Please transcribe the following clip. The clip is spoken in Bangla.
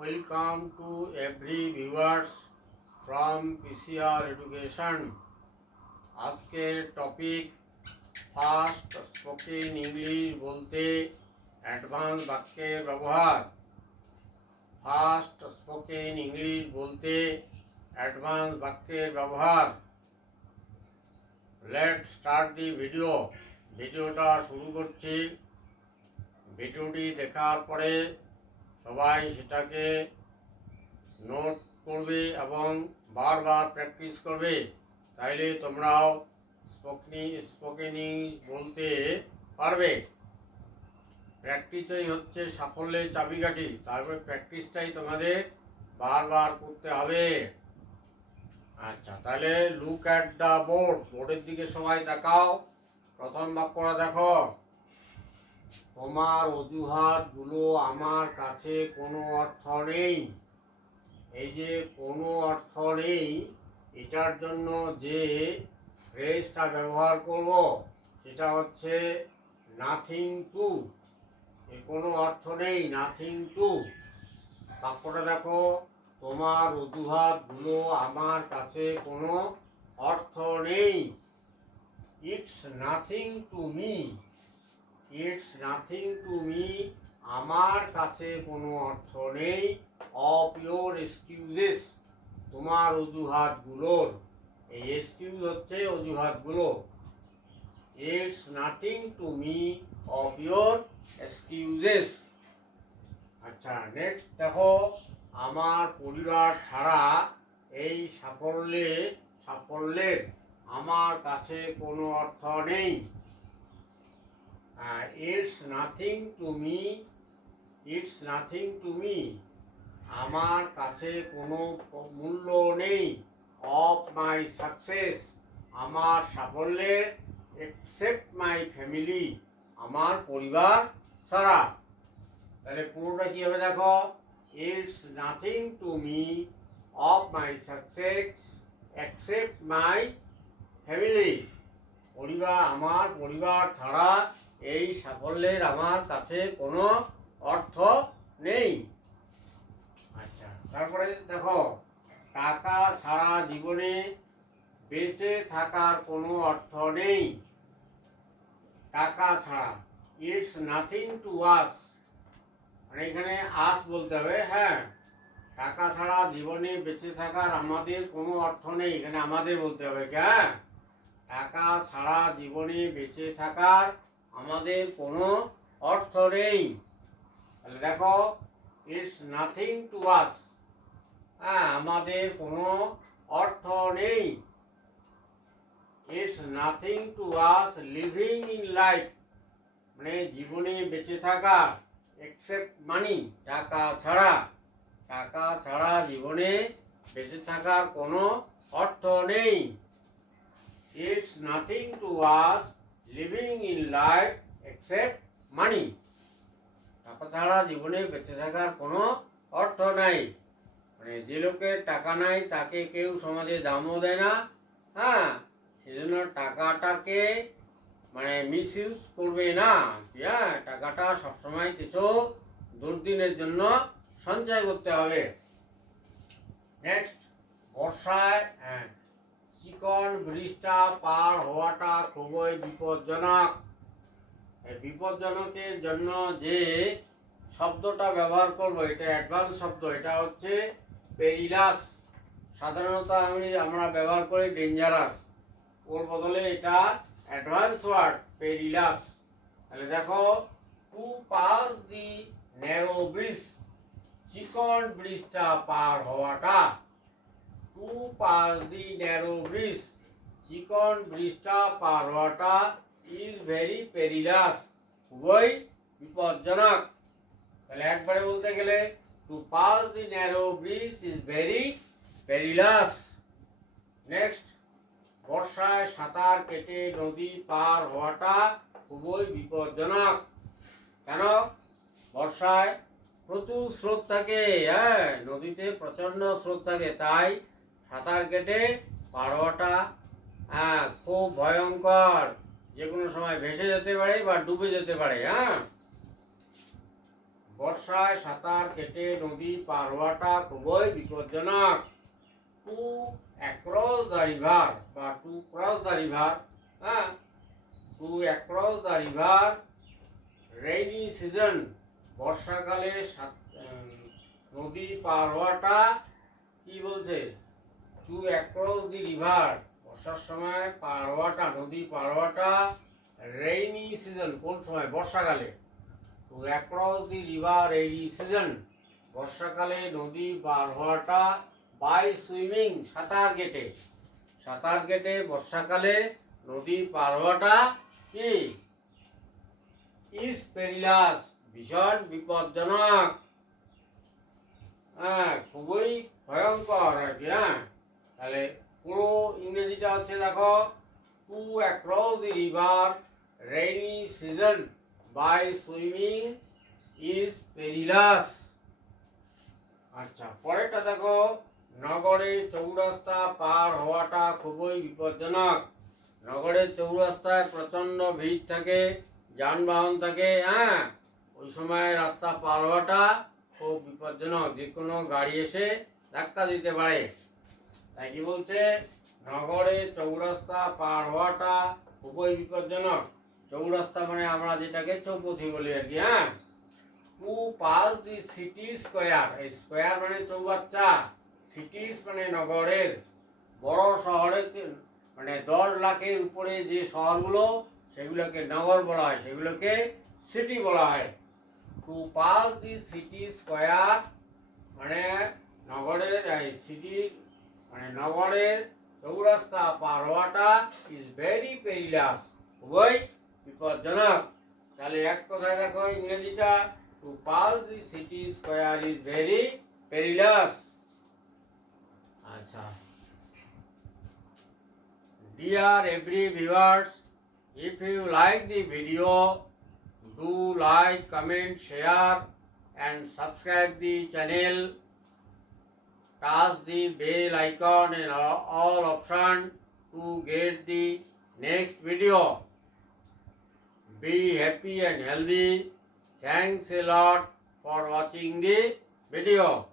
welcome to every viewers from PCR Education. আজকের টপিক ফার্স্ট স্পোকেন ইংলিশ বলতে অ্যাডভান্স বাক্যের ব্যবহার। ফার্স্ট স্পোকেন ইংলিশ বলতে অ্যাডভান্স বাক্যের ব্যবহার। লেট স্টার্ট দি ভিডিও ভিডিওটা শুরু করছি। ভিডিওটি দেখার পরে সবাই সেটাকে নোট করবে এবং বারবার প্র্যাকটিস করবে, তাইলে তোমরাও স্পোকনি স্পোকেন ইংলিশ বলতে পারবে। প্র্যাকটিসই হচ্ছে সাফল্যের চাবিকাঠি, তারপরে প্র্যাকটিসটাই তোমাদের বারবার করতে হবে। আচ্ছা তাহলে লুক অ্যাট দ্য বোর্ড বোর্ডের দিকে সবাই তাকাও প্রথম বাক্যটা দেখো। তোমার অজুহাতগুলো আমার কাছে কোনো অর্থ নেই। এই যে কোনো অর্থ নেই, এটার জন্য যে ফ্রেজটা ব্যবহার করব, সেটা হচ্ছে নাথিং টু কোনো অর্থ নেই নাথিং টু বাক্যটা দেখো, তোমার অজুহাতগুলো আমার কাছে কোনো অর্থ নেই। It's nothing to me it's nothing to me আমার কাছে কোনো অর্থ নেই। অফ ইয়োর এক্সকিউজেস তোমার অজুহাতগুলোর এই এক্সকিউজ হচ্ছে অজুহাতগুলো। It's nothing to me of your excuses আচ্ছা নেক্সট দেখো। আমার পরিবার ছাড়া এই সাফল্যে সাফল্যের আমার কাছে কোনো অর্থ নেই। It's nothing to me it's nothing to me আমার কাছে কোনো মূল্য নেই অফ মাই সাকসেস আমার সাফল্যের এক্সেপ্ট মাই ফ্যামিলি আমার পরিবার ছাড়া। তাহলে পুরোটা কী হবে দেখো? It's nothing to me of my success accept my family পরিবার, আমার পরিবার ছাড়া এই সাফল্যের আমার কাছে কোনো অর্থ নেই। আচ্ছা। তারপরে দেখো টাকা ছাড়া জীবনে বেঁচে থাকার কোনো অর্থ নেই। টাকা ছাড়া। ইটস নাথিং টু আস মানে এখানে আস বলতে হবে হ্যাঁ। টাকা ছাড়া জীবনে বেঁচে থাকার আমাদের কোনো অর্থ নেই এখানে আমাদের বলতে হবে কি, হ্যাঁ। টাকা ছাড়া জীবনে বেঁচে থাকার আমাদের কোনো অর্থ নেই। তাহলে দেখো ইটস নাথিং টু আস হ্যাঁ আমাদের কোনো অর্থ নেই। It's nothing to us living in life মানে জীবনে বেঁচে থাকা এক্সেপ্ট মানি টাকা ছাড়া। টাকা ছাড়া জীবনে বেঁচে থাকার কোনো অর্থ নেই। It's nothing to us living in life except money টাকা ছাড়া জীবনে বেঁচে থাকার কোনো অর্থ নাই। মানে যে লোকের টাকা নাই তাকে কেউ সমাজে দামও দেয় না। হ্যাঁ সেজন্য টাকাটাকে মানে মিস ইউজ করবে না। হ্যাঁ টাকাটা সবসময় কিছু দুর্দিনের জন্য সঞ্চয় করতে হবে। নেক্সট বর্ষায় হ্যাঁ, চিকন ব্রিজটা পার হওয়াটা খুবই বিপজ্জনক বিপজ্জনকের জন্য যে শব্দটা ব্যবহার করব এটা অ্যাডভান্স শব্দ, এটা হচ্ছে পেরিলাস সাধারণত আমি আমরা ব্যবহার করি ডেঞ্জারাস ওর বদলে এটা অ্যাডভান্স ওয়ার্ড পেরিলাস তাহলে দেখো to pass the narrow bridge চিকন ব্রিজটা পার হওয়াটা to pass the narrow bridge চিকন ব্রিজটা পার হওয়াটা ইজ ভেরি পেরিলাস খুবই বিপজ্জনক তাহলে একবারে বলতে গেলে to pass the narrow bridge is very perilous next বর্ষায় সাঁতার কেটে নদী পার হওয়াটা খুবই বিপজ্জনক। কেন? বর্ষায় প্রচুর স্রোত থাকে হ্যাঁ নদীতে প্রচণ্ড স্রোত থাকে, তাই সাঁতার কেটে পার হওয়াটা হ্যাঁ খুব ভয়ঙ্কর। যে কোনো সময় ভেসে যেতে পারে বা ডুবে যেতে পারে হ্যাঁ। বর্ষায় সাঁতার কেটে নদী পার হওয়াটা খুবই বিপজ্জনক। টু অ্যাক্রস দ্য রিভার বা টু ক্রস দ্য রিভার হ্যাঁ। To across the river rainy season বর্ষাকালে নদী পার হওয়াটা কি বলছে? টু অ্যাক্রস দি রিভার বর্ষার সময় পার হওয়াটা নদী পার হওয়াটা রেইনি সিজন কোন সময়? বর্ষাকালে। To across the river rainy season বর্ষাকালে নদী পার হওয়াটা বাই সুইমিং সাঁতার কেটে। সাঁতার কেটে বর্ষাকালে নদী পার হওয়াটা কি? ইস পেরিলাস ভীষণ বিপজ্জনক। হ্যাঁ খুবই ভয়ঙ্কর আর কি হ্যাঁ। তাহলে পুরো ইংরেজিটা হচ্ছে দেখো to across the river rainy season by swimming is perilous আচ্ছা পরেরটা দেখো, নগরে চৌরাস্তা পার হওয়াটা খুবই বিপজ্জনক। নগরের চৌরাস্তায় প্রচণ্ড ভিড় থাকে, যানবাহন থাকে হ্যাঁ? ওই সময় রাস্তা পার হওয়াটা খুব বিপজ্জনক যে কোনো গাড়ি এসে ধাক্কা দিতে পারে। তাই কি বলছে? নগরে চৌরাস্তা পার হওয়াটা খুবই বিপজ্জনক। চৌরাস্তা মানে আমরা যেটাকে চৌপথি বলি আর কি হ্যাঁ? To pass the city square এই স্কোয়ার মানে চৌবাচ্চা। সিটিস মানে নগরের। বড় শহরে মানে দশ লাখের উপরে যে শহরগুলো, সেগুলোকে নগর বলা হয়। সেগুলোকে সিটি বলা হয়। To pass the city square মানে নগরের, এই সিটি মানে নগরের চৌরাস্তা পার হওয়াটা ইজ ভেরি পেরিলাস খুবই বিপজ্জনক তাহলে এক কথায় দেখো ইংরেজিটা to pass the city square is very perilous আচ্ছা Dear every viewers, if you like the video, do like, comment, share and subscribe the channel. Touch the bell icon all all option to get the next video. Be happy and healthy. Thanks a lot for watching the video.